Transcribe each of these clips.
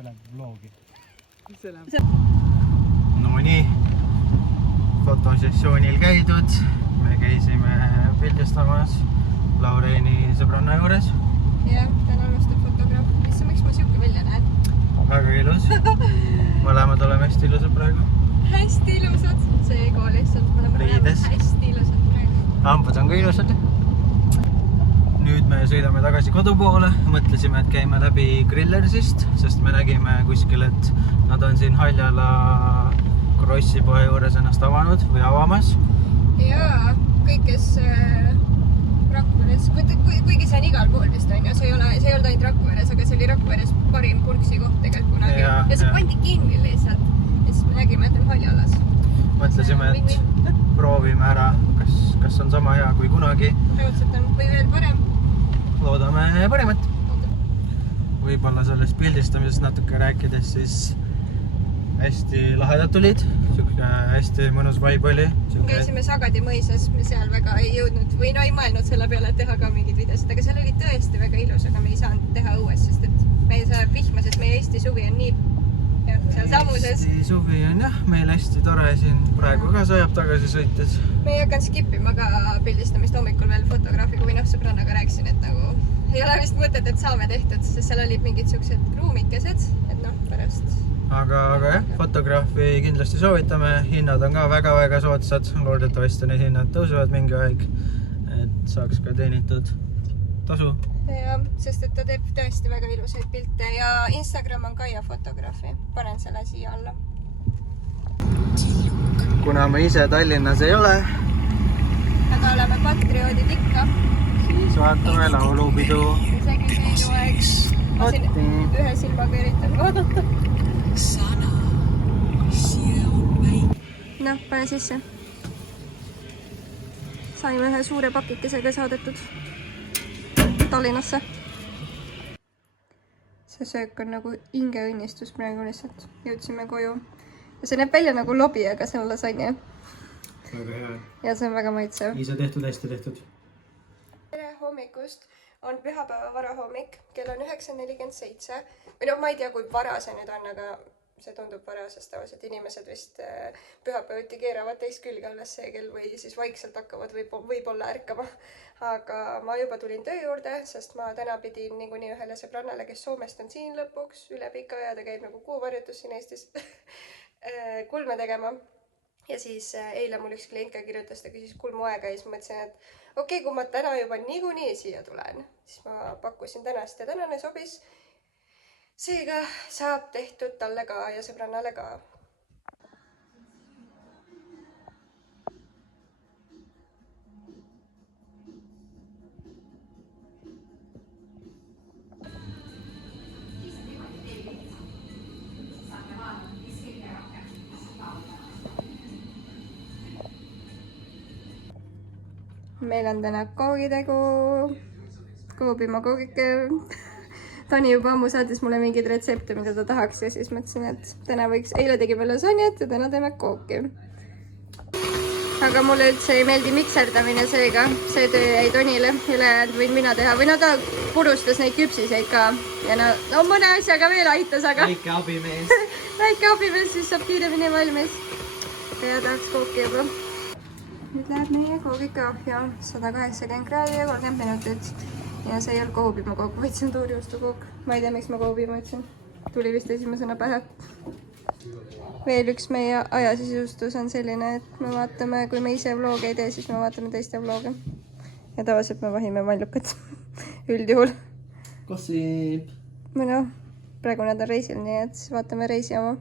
see läheb vlogi. No nii, fotosessioonil käidud. Me käisime pildistamas Laureeni sõbranna juures. Jah, täna alustab fotograaf. Issa, miks ma siuke välja näen? Väga ilus. Mõlemad oleme hästi ilusad praegu. Hästi ilusad. See ego lihtsalt. Riides. Hästi ilusad praegu. Hambad on ka ilusad. Nüüd me sõidame tagasi kodu poole. Mõtlesime, et käime läbi Grillersist, sest me nägime kuskil, et nad on siin Haljala Krossipoe juures ennast avanud või avamas. Jaa, kõik, kes Rakveres, kuigi see on igal pool vist on ja see ei olnud ainult Rakveres, aga see oli Rakveres parim purksi koht tegelikult kunagi. Ja see pandi kinni lihtsalt. Ja siis me nägime, et on Haljalas. Mõtlesime, et proovime ära, kas on sama hea kui kunagi. Raudselt on või veel parem. Loodame paremat. Võib-olla sellest pildistamisest natuke rääkides, siis hästi lahedad tulid. Hästi mõnus vibe oli. Käisime Sagadi mõisas, me seal väga ei jõudnud või no ei mõelnud selle peale, et teha ka mingid videosid, aga seal oli tõesti väga ilus, aga me ei saanud teha õues, sest et me ei saa vihma, sest meie Eesti suvi on nii seal sammuses. Eesti suvi on jah, meil hästi tore siin praegu ka sajab tagasi sõites. Me ei hakanud skipima ka pildistamist hommikul veel fotograafiga või sõbrannaga rääkisin, et nagu ei ole vist mõtet, et saame tehtud, sest seal olid mingid siuksed ruumikesed, et pärast. Aga jah, fotograafi kindlasti soovitame, hinnad on ka väga-väga soodsad, loodetavasti need hinnad tõusevad mingi aeg, et saaks ka teenitud tasu. Ja, sest et ta teeb tõesti väga ilusaid pilte ja Instagram on Kaia fotograafi, panen selle siia alla. Kuna me ise Tallinnas ei ole, aga oleme patrioodid ikka, siis vaatame laulupidu. Isegi seinuaeg. Ma siin ühe silmaga üritan vaadata. Noh, pane sisse. Saime ühe suure pakikesega saadetud Tallinnasse. See söök on nagu hingeõnnistus praegu lihtsalt. Jõudsime koju. Ja see näeb välja nagu lobi, aga see on lasagna. Väga hea. Ja see on väga maitsev. Ise tehtud, hästi tehtud. Tere hommikust. On pühapäeva varahommik. Kell on 9:47. Või ma ei tea, kui vara see nüüd on, aga see tundub vara, sest tavaliselt inimesed vist pühapäeviti keeravad teist külge alles see kell või siis vaikselt hakkavad võib-olla ärkama. Aga ma juba tulin töö juurde, sest ma täna pidin niikuinii ühele sõbrannale, kes Soomest on siin lõpuks üle pika aja, ta käib nagu kuuvarjutus siin Eestis kulme tegema. Ja siis eile mul üks klient ka kirjutas, ta küsis kulmu aega ja siis mõtlesin, et okei, kui ma täna juba niikuinii siia tulen, siis ma pakkusin tänast ja tänane sobis. Seega saab tehtud talle ka ja sõbrannale ka. Meil on täna koogitegu, Koobimaa koogike. Tani juba ammu saatis mulle mingeid retsepte, mida ta tahaks ja siis mõtlesin, et täna võiks, eile tegime lasanjat ja täna teeme kooki. Aga mulle üldse ei meeldi mikserdamine seega, see töö jäi Tonile, ülejäänud võin mina teha. Või ta purustas neid küpsiseid ka ja no mõne asjaga veel aitas, aga Väike abimees. Väike abimees, siis saab kiiremini valmis. Ja tahaks kooki juba. Nüüd läheb meie koogika ahja 180 kraadi ja 30 minutit. Ja see ei olnud Koobimaa kook, vaid see on tuuriustu kook. Ma ei tea, miks ma Koobimaa ütlesin. Tuli vist esimesena pähe. Veel üks meie ajasisustus on selline, et me vaatame, kui me ise vlooge ei tee, siis me vaatame teiste vlooge. Ja tavaliselt me vahime mallukat üldjuhul. Kossib. Või praegu nad on reisil, nii et vaatame reisi oma.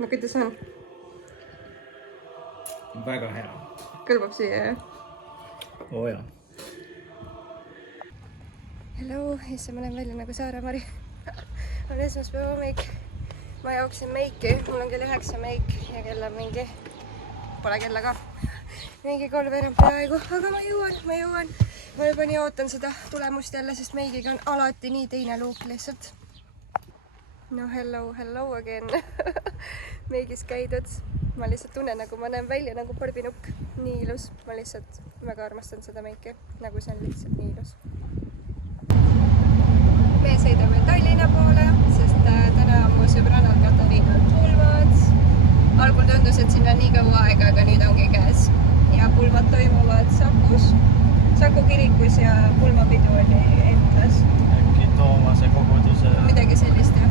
No kuidas on? Väga hea. Kõlbab siia, jah? Oo jah. Hello, isse ma lähen välja nagu Saare-Mari. On esmaspäeva hommik. Ma jooksin meiki, mul on kell 9 meik ja kell on mingi, pole kella ka, mingi 3 peaaegu, aga ma jõuan. Ma juba nii ootan seda tulemust jälle, sest meigiga on alati nii teine luuk lihtsalt. no hello again. Meigis käidud. Ma lihtsalt tunnen, nagu ma näen välja nagu Barbie-nukk. Nii ilus. Ma lihtsalt väga armastan seda meiki. Nagu see on lihtsalt nii ilus. Me sõidame Tallinna poole, sest täna mu sõbrannal Katariinal pulmad. Algul tundus, et sinna nii kaua aega, aga nüüd ongi käes. Ja pulmad toimuvad Sakus, Saku kirikus ja pulmapidu oli Entlas. Äkki Toomase koguduse midagi sellist jah.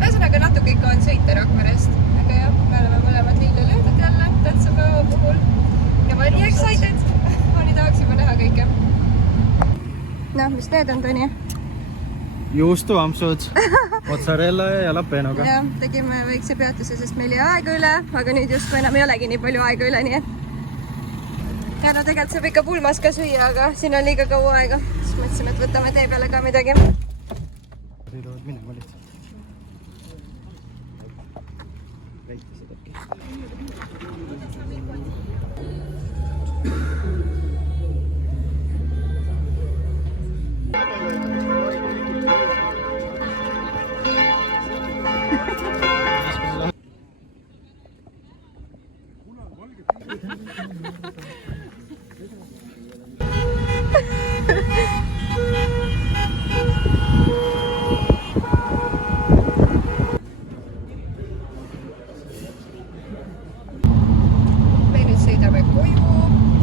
Ühesõnaga natuke ikka on sõita Rakverest. Aga jah, me oleme mõlemad lille löödud jälle tähtsa päeva puhul. Ja ma olen nii excited. Ma nii tahaks juba näha kõike. Noh, mis need on, Tõni? Juustuampsud, mozzarella ja jalapenoga. Ja tegime väikse peatuse, sest meil jäi aega üle, aga nüüd justkui enam ei olegi nii palju aega üle, nii et ja no tegelikult saab ikka pulmas ka süüa, aga siin on liiga kaua aega. Siis mõtlesime, et võtame tee peale ka midagi. Sõidavad minema lihtsalt. Väitised äkki. Me nüüd sõidame koju,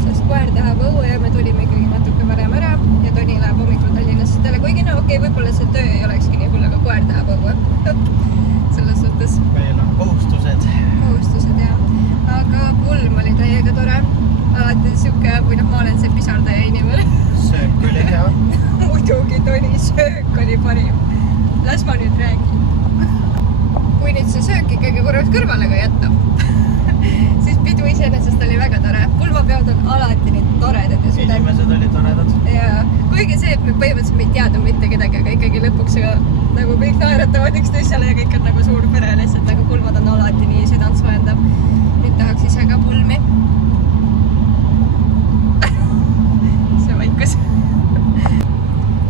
sest koer tahab õue ja me tulime ikkagi natuke varem ära ja Toni läheb hommikul Tallinnasse talle, kuigi no okei, võib-olla see töö ei olekski nii hull, aga koer tahab õue. Selles suhtes. Meil on kohustused jah. Aga pulm oli täiega tore. Alati siuke, või noh, ma olen see pisardaja inimene. söök oli hea. Muidugi, Toni, söök oli parim. Las ma nüüd räägin. Kui nüüd see söök ikkagi korraks kõrvale ka jätta, siis pidu iseenesest oli väga tore. Pulmapeod on alati nii toredad ja südam. Inimesed olid toredad. Ja kuigi see, et me põhimõtteliselt ei teadnud mitte kedagi, aga ikkagi lõpuks nagu kõik naeratavad üksteisele ja kõik on nagu suur pere lihtsalt, aga pulmad on alati nii südant soojendav. Nüüd tahaks ise ka pulmi. See vaikus.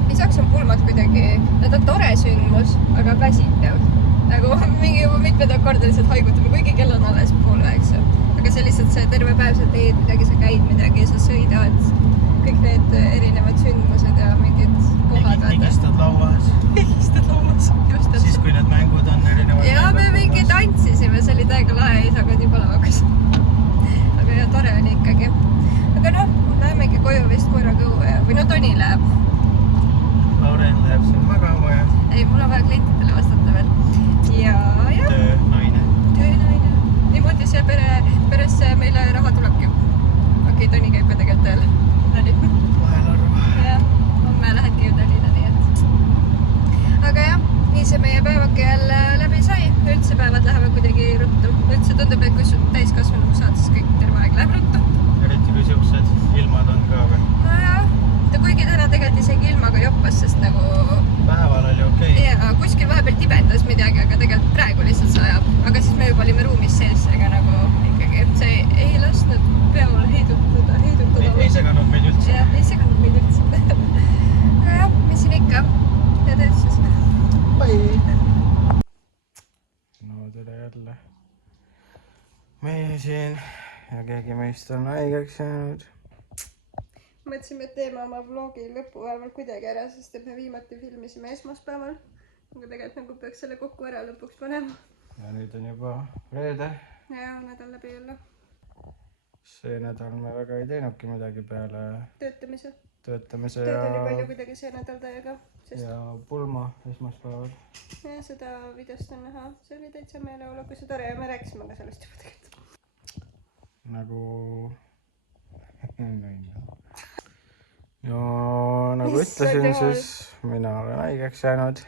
Lisaks on pulmad kuidagi, nad on tore sündmus, aga väsitav. Nagu mingi juba mitmendat korda lihtsalt haigutame, kuigi kell on alles 7:30. Aga see lihtsalt see terve päev sa teed midagi, sa käid midagi, sa sõidad. Kõik need erinevad sündmused ja mingid kohad. Higistad lauas. Higistad lauas, just. Siis kui need mängud on erinevad. Ja me mingi tantsisime, see oli täiega lahe, isaga nii palavakas. Aga ja tore oli ikkagi. Aga noh, lähemegi koju vist korraga õue või no Toni läheb. Lauren läheb siin magama ja Ei, mul on vaja klientidele vastata veel. Ja. Töönaine. Niimoodi see peres meile raha tulebki. Okei, Toni käib ka tegelikult tööl. Vahel arva. Ja, homme lähedki ju Tallinna, nii et. Aga jah, nii see meie päevake jälle läbi sai. Üldse päevad lähevad kuidagi ruttu. Üldse tundub, et kui täiskasvanud saad, siis kõik terve aeg läheb ruttu. Eriti kui siuksed ilmad on ka või? No jah, kuigi täna tegelikult isegi ilmaga joppas, sest nagu Päeval oli okei. ja kuskil vahepeal tibendas midagi, aga tegelikult praegu lihtsalt sajab. Aga siis me juba olime ruumis sees, ega nagu ikkagi see ei lasknud peol heidutada. Ei seganud meid üldse. Jah, ei seganud meid üldse. Aga jah, mis siin ikka? Ja teed siis. No tere jälle. Meie siin ja keegi meist on haigeks jäänud. Mõtlesime, et teeme oma vlogi lõppu vähemalt kuidagi ära, sest me viimati filmisime esmaspäeval. Aga tegelikult nagu peaks selle kokku ära lõpuks panema. Ja nüüd on juba reede. Ja nädal läbi jälle. See nädal me väga ei teinudki midagi peale Töötamise. töötamise Tööd oli palju kuidagi see nädal täiega. ja pulma esmaspäeval. Ja seda videost on näha. See oli täitsa meeleolukas ja tore ja me rääkisime ka sellest juba tegelikult. Nagu ja nagu ütlesin, siis mina olen haigeks jäänud.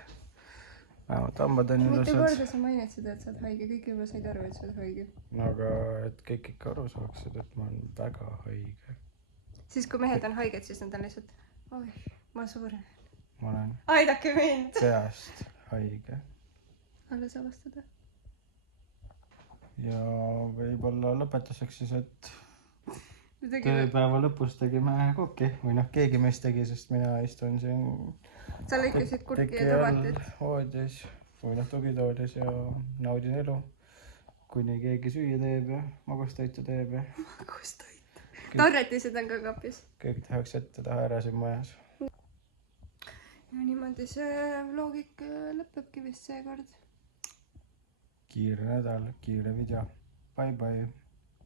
Vähemalt hambad on Mitu ilusad. korda sa mainid seda, et sa oled haige, kõik juba said aru, et sa oled haige. Aga et kõik ikka aru saaksid, et ma olen väga haige. Siis kui mehed on haiged, siis nad on lihtsalt, oi, ma suren. Ma olen Aidake mind! peast haige. Alles avastada. Ja võib-olla lõpetuseks siis, et Midagi tööpäeva lõpus tegime kokki. Või noh, keegi meist tegi, sest mina istun siin sa lõikasid kurki ja tomatit. voodis uinan tugitoolis ja naudin elu. Kuni keegi süüa teeb ja magustoitu teeb ja Magustoit. Tarretised on ka kapis. kõik tehakse ette taha ära siin majas. Ja niimoodi see vlogik lõpebki vist seekord. Kiire nädal, kiire video. Bye bye.